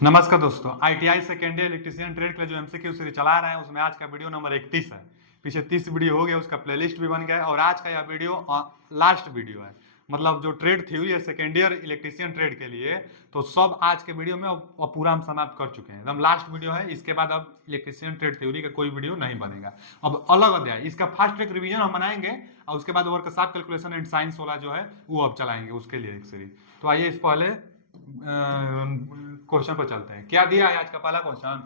नमस्कार दोस्तों, ITI second year electrician trade का जो एमसीक्यू सीरीज चला रहे हैं उसमें आज का वीडियो नंबर 31 है। पीछे 30 वीडियो हो गया, उसका प्लेलिस्ट भी बन गया है और आज का यह वीडियो लास्ट वीडियो है। मतलब जो ट्रेड थ्योरी है सेकेंड ईयर इलेक्ट्रीशियन ट्रेड के लिए, तो सब आज के वीडियो में अब पूरा हम समाप्त कर चुके हैं। एकदम लास्ट वीडियो है। इसके बाद अब इलेक्ट्रीशियन ट्रेड थ्योरी का कोई वीडियो नहीं बनेगा। अब अलग अध्याय, इसका फास्ट ट्रैक रिवीजन हम बनाएंगे और उसके बाद वर्कशॉप कैलकुलेशन एंड साइंस वाला जो है वो अब चलाएंगे उसके लिए एक सीरीज। तो आइए इस पहले क्वेश्चन पर चलते हैं। क्या दिया है आज का पहला क्वेश्चन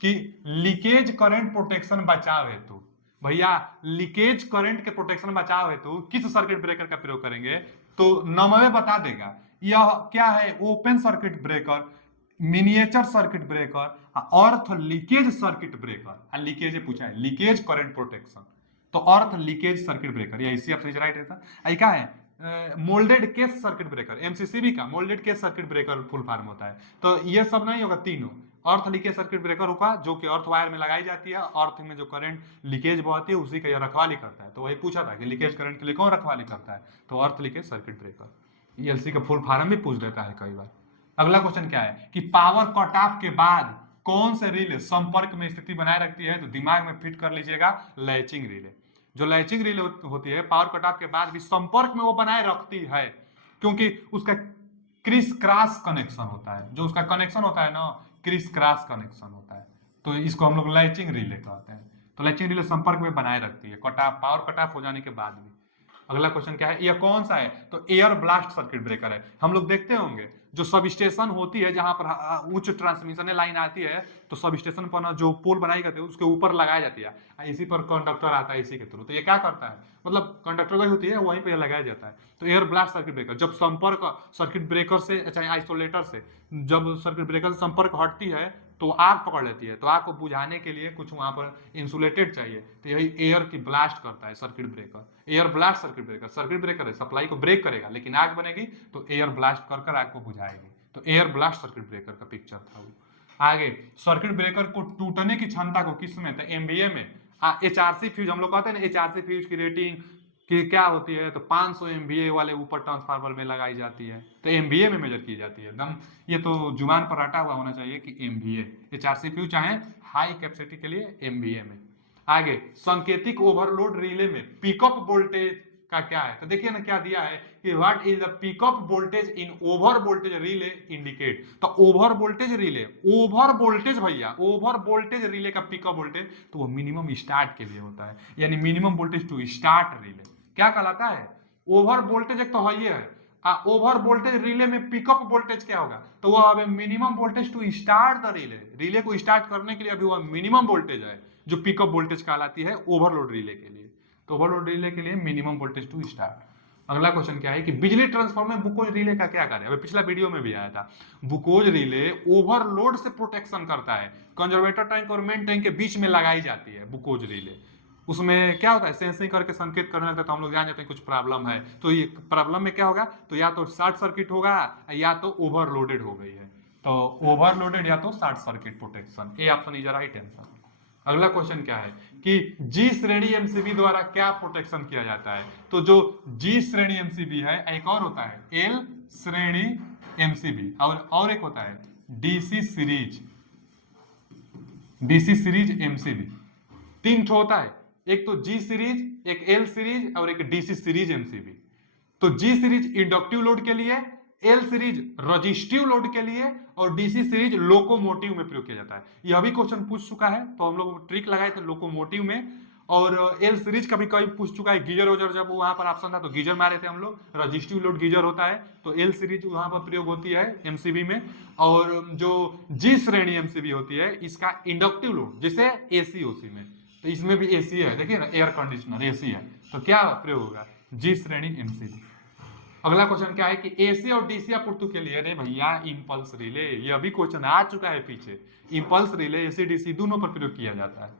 कि लीकेज करंट प्रोटेक्शन बचाव हेतु, भैया लीकेज करंट के प्रोटेक्शन बचाव हेतु किस सर्किट ब्रेकर का प्रयोग करेंगे? तो नंबर बता देगा। यह क्या है? Open circuit breaker, miniature circuit breaker, अर्थ लीकेज सर्किट ब्रेकर। लीकेज पूछा है, लीकेज करंट प्रोटेक्शन, तो अर्थ लीकेज सर्किट ब्रेकर, या इसी ऑप्शन राइट रहता। क्या है? Moulded case circuit breaker, MCCB का moulded case circuit breaker full form होता है। तो ये सब नहीं होगा, तीनों अर्थ लीकेज सर्किट ब्रेकर होगा जो कि अर्थ वायर में लगाई जाती है। अर्थ में जो करंट लीकेज बहती है उसी का यह रखवाली करता है। तो वही पूछा था कि लीकेज करंट के लिए कौन रखवाली करता है, तो अर्थ लीकेज सर्किट ब्रेकर। एलसी का फुल फॉर्म भी पूछ देता है कई बार। अगला क्वेश्चन क्या है कि पावर कट ऑफ के बाद कौन से रिले संपर्क में स्थिति बनाए रखती है? तो दिमाग में फिट कर लीजिएगा, लैचिंग रिले। जो लैचिंग रिले होती है पावर कट ऑफ के बाद भी संपर्क में वो बनाए रखती है, क्योंकि उसका क्रिस क्रॉस कनेक्शन होता है। जो उसका कनेक्शन होता है ना, क्रिस क्रॉस कनेक्शन होता है, तो इसको हम लोग लैचिंग रिले कहते हैं। तो लैचिंग रिले संपर्क में बनाए रखती है cut off, power cut off हो जाने के बाद भी। अगला क्वेश्चन क्या है? यह कौन सा है? तो एयर ब्लास्ट सर्किट ब्रेकर है। हम लोग देखते होंगे जो सब स्टेशन होती है जहां पर उच्च ट्रांसमिशन लाइन आती है, तो सब स्टेशन पर ना जो पोल बनाई जाती है उसके ऊपर लगाई जाती है, इसी पर कंडक्टर आता है इसी के थ्रू। तो ये क्या करता है, मतलब कंडक्टर वही होती है वहीं पर लगाया जाता है। तो एयर ब्लास्ट सर्किट ब्रेकर, जब संपर्क सर्किट ब्रेकर से चाहे आइसोलेटर से, जब सर्किट ब्रेकर से संपर्क हटती है तो आग पकड़ लेती है, तो आग को बुझाने के लिए कुछ वहां पर इंसुलेटेड चाहिए, तो यही एयर की ब्लास्ट करता है circuit breaker. Air blast circuit breaker, circuit breaker है, सप्लाई को ब्रेक करेगा, लेकिन आग बनेगी तो एयर ब्लास्ट कर कर आग को बुझाएगी। तो एयर ब्लास्ट सर्किट ब्रेकर का पिक्चर था वो। आगे, सर्किट ब्रेकर को टूटने की क्षमता को किस में? तो एमवीए में। एचआरसी फ्यूज, हम लोग कहते हैं ना एचआरसी फ्यूज की रेटिंग कि क्या होती है, तो 500 एमवीए वाले ऊपर ट्रांसफार्मर में लगाई जाती है, तो एमवीए में मेजर की जाती है। एकदम ये तो जुबान पर रटा हुआ होना चाहिए कि एमवीए, एचआरसी फ्यूज चाहे हाई कैपेसिटी के लिए एमवीए में। आगे, सांकेतिक ओवरलोड रिले में पिकअप वोल्टेज का क्या है? तो देखिए ना क्या दिया है कि what is the pickup voltage in over voltage relay indicate. तो over voltage relay, over voltage भैया, ओवर वोल्टेज रिले का पिकअप वोल्टेज तो वो मिनिमम स्टार्ट के लिए होता है, यानी minimum voltage to start relay क्या कहलाता है? ओवर वोल्टेज एक तो है, ये है ओवर वोल्टेज रिले में पिकअप वोल्टेज क्या होगा? तो वो अब minimum voltage to start the relay, relay को स्टार्ट करने के लिए अभी वो मिनिमम वोल्टेज है जो पिकअप वोल्टेज कहलाती है ओवरलोड रिले के लिए। तो ओवरलोड रिले के लिए मिनिमम वोल्टेज टू स्टार्ट। अगला क्वेश्चन क्या है कि बिजली ट्रांसफार्मर में बुकोज रिले का क्या कार्य है? अभी पिछला वीडियो में भी आया था। बुकोज रिले ओवरलोड से प्रोटेक्शन करता है। कंजर्वेटर टैंक और मेन टैंक के बीच में लगाई जाती है बुकोज रिले। उसमें क्या होता है, सेंसिंग करके संकेत करने लगता है, तो हम लोग जान जाते हैं कुछ प्रॉब्लम है। तो ये प्रॉब्लम में क्या होगा, तो या तो शॉर्ट सर्किट होगा या तो ओवरलोडेड हो गई है। तो ओवरलोडेड या तो short circuit protection, A option is right answer. अगला क्वेश्चन क्या है कि जी श्रेणी एमसीबी द्वारा क्या प्रोटेक्शन किया जाता है? तो जो जी श्रेणी एमसीबी है, एक और होता है एल श्रेणी एमसीबी, और एक होता है DC series, DC series MCB. तीन ठो होता है, एक तो जी सीरीज, एक एल सीरीज और एक डीसी सीरीज एमसीबी। तो जी सीरीज इंडक्टिव लोड के लिए, एल सीरीज रजिस्टिव लोड के लिए और डीसी सीरीज लोकोमोटिव में प्रयोग किया जाता है। यह भी क्वेश्चन पूछ चुका है, तो हम लोग ट्रिक लगाए थे लोकोमोटिव में। और एल सीरीज कभी कभी पूछ चुका है, गीजर वगैरह जब वहां पर ऑप्शन था तो गीजर मारे थे हम लोग, रजिस्टिव लोड गीजर होता है, तो एल सीरीज वहां पर प्रयोग होती है एमसीबी में। और जो जी श्रेणी एमसीबी होती है इसका इंडक्टिव लोड, जैसे एसी ओसी में, तो इसमें भी एसी है, देखिए ना एयर कंडीशनर एसी है, तो क्या प्रयोग होगा? जी श्रेणी एमसीबी। अगला क्वेश्चन क्या है कि एसी और डीसी आपूर्ति के लिए, अरे भैया इंपल्स रिले, ये अभी क्वेश्चन आ चुका है पीछे। इंपल्स रिले एसी डीसी दोनों पर प्रयोग किया जाता है।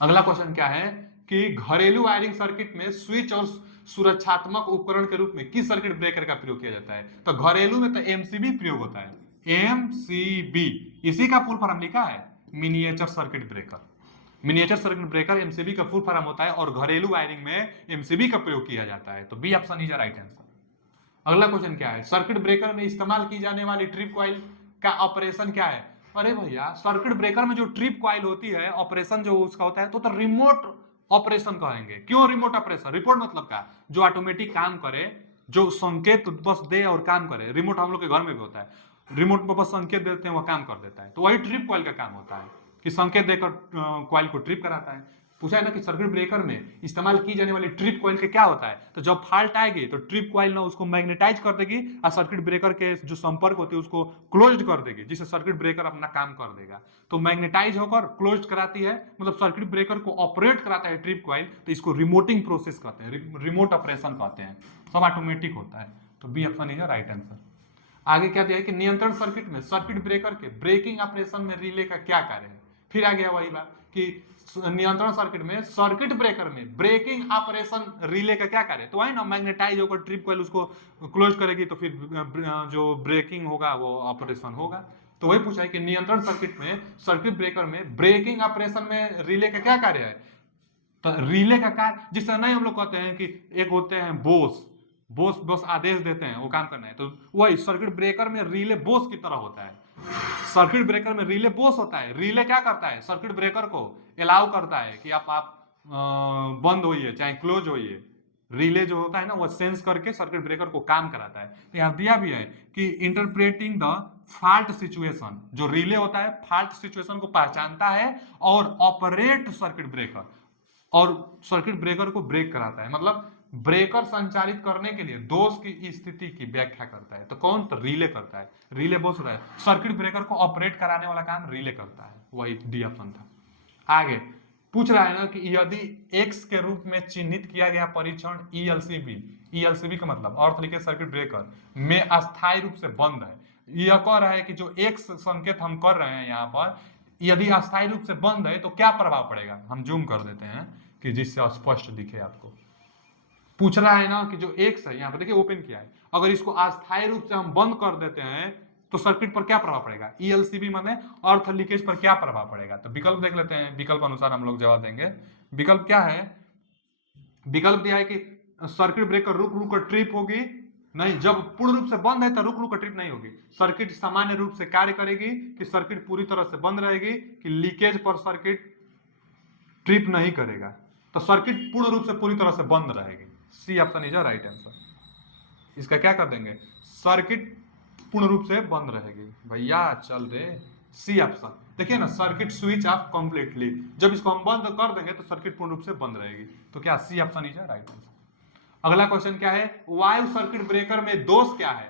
अगला क्वेश्चन क्या है कि घरेलू वायरिंग सर्किट में स्विच और सुरक्षात्मक उपकरण के रूप में किस सर्किट ब्रेकर का प्रयोग किया जाता है? तो घरेलू में तो एमसीबी प्रयोग होता है, एमसीबी, इसी का फुल फॉर्म लिखा है miniature circuit breaker. Miniature circuit breaker MCB का फुल फॉर्म होता है और घरेलू वायरिंग में एमसीबी का प्रयोग किया जाता है। तो B option is right answer. अगला क्वेश्चन क्या है, सर्किट ब्रेकर में इस्तेमाल की जाने वाली ट्रिप कॉइल का ऑपरेशन क्या है? अरे भैया सर्किट ब्रेकर में जो ट्रिप कॉइल होती है ऑपरेशन जो उसका होता है तो रिमोट ऑपरेशन कहेंगे। क्यों रिमोट ऑपरेशन? रिपोर्ट मतलब क्या? जो ऑटोमेटिक काम करे, जो संकेत बस दे और काम करे। रिमोट हम लोग के घर में भी होता है, रिमोट पर बस संकेत देते हैं, वह काम कर देता है। तो वही ट्रिप कॉइल का काम होता है कि संकेत देकर कॉइल को ट्रिप कराता है। पूछा है ना कि सर्किट ब्रेकर में इस्तेमाल की जाने वाली ट्रिप कॉइल के क्या होता है? तो जब फॉल्ट आएगी तो ट्रिप कॉइल ना उसको मैग्नेटाइज कर देगी और सर्किट ब्रेकर के जो संपर्क होती है उसको क्लोज कर देगी, जिससे सर्किट ब्रेकर अपना काम कर देगा। तो मैग्नेटाइज होकर क्लोज कराती है, मतलब सर्किट ब्रेकर को ऑपरेट कराता है ट्रिप कॉइल। तो इसको रिमोटिंग प्रोसेस कहते हैं, रिमोट ऑपरेशन कहते हैं। सब ऑटोमेटिक होता है। तो B option is right answer. आगे क्या दिया है कि नियंत्रण सर्किट में सर्किट ब्रेकर के ब्रेकिंग ऑपरेशन में रिले का क्या कार्य है? फिर आ गया वही बात कि नियंत्रण सर्किट में सर्किट ब्रेकर में ब्रेकिंग ऑपरेशन रिले का क्या कार्य है? तो वही ना, मैग्नेटाइज होकर ट्रिप कॉइल उसको क्लोज करेगी तो फिर जो ब्रेकिंग होगा वो ऑपरेशन होगा। तो वही पूछा है कि नियंत्रण सर्किट में सर्किट ब्रेकर में ब्रेकिंग ऑपरेशन में रिले का क्या कार्य है? तो रिले का कार्य जिससे नहीं हम लोग कहते हैं कि एक होते हैं बोस, बोस बस आदेश देते हैं वो काम करना है, तो वही सर्किट ब्रेकर में रिले बोस की तरह होता है। सर्किट ब्रेकर में रिले बोस होता है। रिले क्या करता है? सर्किट ब्रेकर को अलाउ करता है कि आप बंद होइए चाहे क्लोज होइए। रिले जो होता है ना वो सेंस करके सर्किट ब्रेकर को काम कराता है। तो यहाँ दिया भी है कि इंटरप्रेटिंग द फॉल्ट सिचुएशन, जो रिले होता है फॉल्ट सिचुएशन को पहचानता है और ऑपरेट सर्किट ब्रेकर, और सर्किट ब्रेकर को ब्रेक कराता है। मतलब ब्रेकर संचालित करने के लिए दोष की स्थिति की व्याख्या करता है। तो कौन? तो रिले करता है। रिले बोस होता है, सर्किट ब्रेकर को ऑपरेट कराने वाला काम रिले करता है। वही डी ऑप्शन था। आगे पूछ रहा है ना कि यदि एक्स के रूप में चिन्हित किया गया परीक्षण ईएलसीबी, ईएलसीबी का मतलब अर्थ लिखे सर्किट ब्रेकर में अस्थायी रूप से बंद है। यह कह रहा है कि जो एक्स संकेत हम कर रहे हैं यहाँ पर, यदि अस्थायी रूप से बंद है तो क्या प्रभाव पड़ेगा? हम जूम कर देते हैं कि जिससे स्पष्ट दिखे आपको। पूछ रहा है ना कि जो एक्स है यहाँ पर देखिए ओपन किया है, अगर इसको अस्थायी रूप से हम बंद कर देते हैं तो सर्किट पर क्या प्रभाव पड़ेगा? ईएलसीबी माने अर्थ लीकेज पर क्या प्रभाव पड़ेगा? तो विकल्प देख लेते हैं, विकल्प अनुसार हम लोग जवाब देंगे। विकल्प क्या है? विकल्प दिया है कि सर्किट ब्रेकर रुक रुक कर ट्रिप होगी। नहीं, जब पूर्ण रूप से बंद है तो रुक रुक कर ट्रिप नहीं होगी। सर्किट सामान्य रूप से कार्य करेगी कि सर्किट पूरी तरह से बंद रहेगी कि लीकेज पर सर्किट ट्रिप नहीं करेगा? तो सर्किट पूर्ण रूप से पूरी तरह से बंद रहेगी। C option is right answer. इसका क्या कर देंगे? सर्किट पूर्ण रूप से बंद रहेगी। भैया चल रे, सी ऑप्शन। देखिए ना, सर्किट स्विच ऑफ कंप्लीटली, जब इसको हम बंद कर देंगे तो सर्किट पूर्ण रूप से बंद रहेगी। तो क्या C option is right answer. अगला क्वेश्चन क्या है? वायु सर्किट ब्रेकर में दोष क्या है?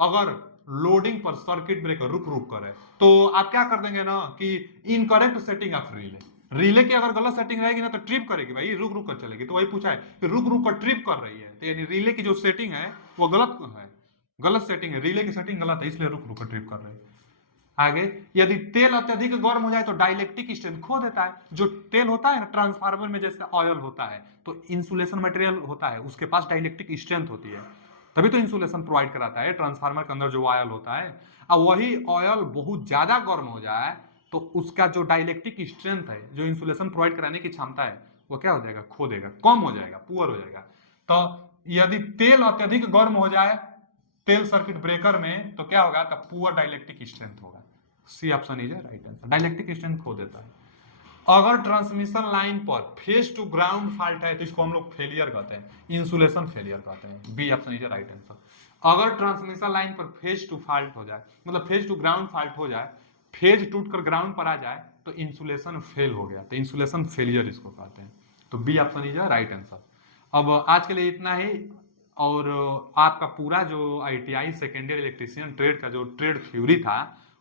अगर लोडिंग पर सर्किट ब्रेकर रुक रुक करे तो आप क्या कर देंगे ना कि incorrect setting of relay. Relay की अगर गलत सेटिंग रहेगी ना तो ट्रिप करेगी भाई, रुक रुक कर चलेगी। तो वही पूछा है कि रुक रुक कर ट्रिप कर रही है, तो यानी रिले की जो सेटिंग है वो गलत है, गलत सेटिंग है, रिले की सेटिंग गलत है, इसलिए रुक रुक कर ट्रिप कर रही है। आगे, यदि तेल अत्यधिक गर्म हो जाए तो डाइलेक्ट्रिक स्ट्रेंथ खो देता है। जो तेल होता है ना ट्रांसफार्मर में जैसे ऑयल होता है तो इंसुलेशन मटेरियल होता है, उसके पास डाइलेक्ट्रिक स्ट्रेंथ होती है, तभी तो इंसुलेशन प्रोवाइड कराता है ट्रांसफार्मर के अंदर जो ऑयल होता है। अब वही ऑयल बहुत ज्यादा गर्म हो जाए तो उसका जो डाइलेक्ट्रिक स्ट्रेंथ है, जो इंसुलेशन प्रोवाइड कराने की क्षमता है, वो क्या हो जाएगा? खो देगा, कम हो जाएगा, पुअर हो जाएगा। तो यदि तेल अत्यधिक गर्म हो जाए तेल सर्किट ब्रेकर में तो क्या होगा? तो पुअर डाइलेक्ट्रिक स्ट्रेंथ होगा। C option is right answer. Dielectric strength खो देता है। अगर ट्रांसमिशन लाइन पर फेस टू ग्राउंड फॉल्ट है तो इसको हम लोग फेलियर कहते हैं, इंसुलेशन फेलियर कहते हैं। B option is right answer. अगर ट्रांसमिशन लाइन पर फेज टू फॉल्ट हो जाए, मतलब फेज टू ग्राउंड फॉल्ट हो जाए, फेज टूटकर ग्राउंड पर आ जाए तो इंसुलेशन फेल हो गया, तो इंसुलेशन फेलियर इसको कहते हैं। तो B option is right answer. अब आज के लिए इतना ही। और आपका पूरा जो ITI second year electrician trade का जो ट्रेड थ्योरी था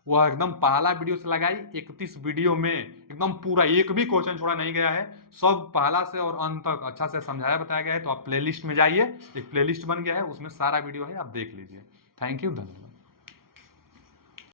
वह एकदम पहला वीडियो से लगाई 31 वीडियो में एकदम पूरा एक भी क्वेश्चन छोड़ा नहीं गया है। सब पहला से और अंत तक अच्छा से समझाया बताया गया है। तो आप प्लेलिस्ट में जाइए, एक प्लेलिस्ट बन गया है, उसमें सारा वीडियो है, आप देख लीजिए। थैंक यू, धन्यवाद।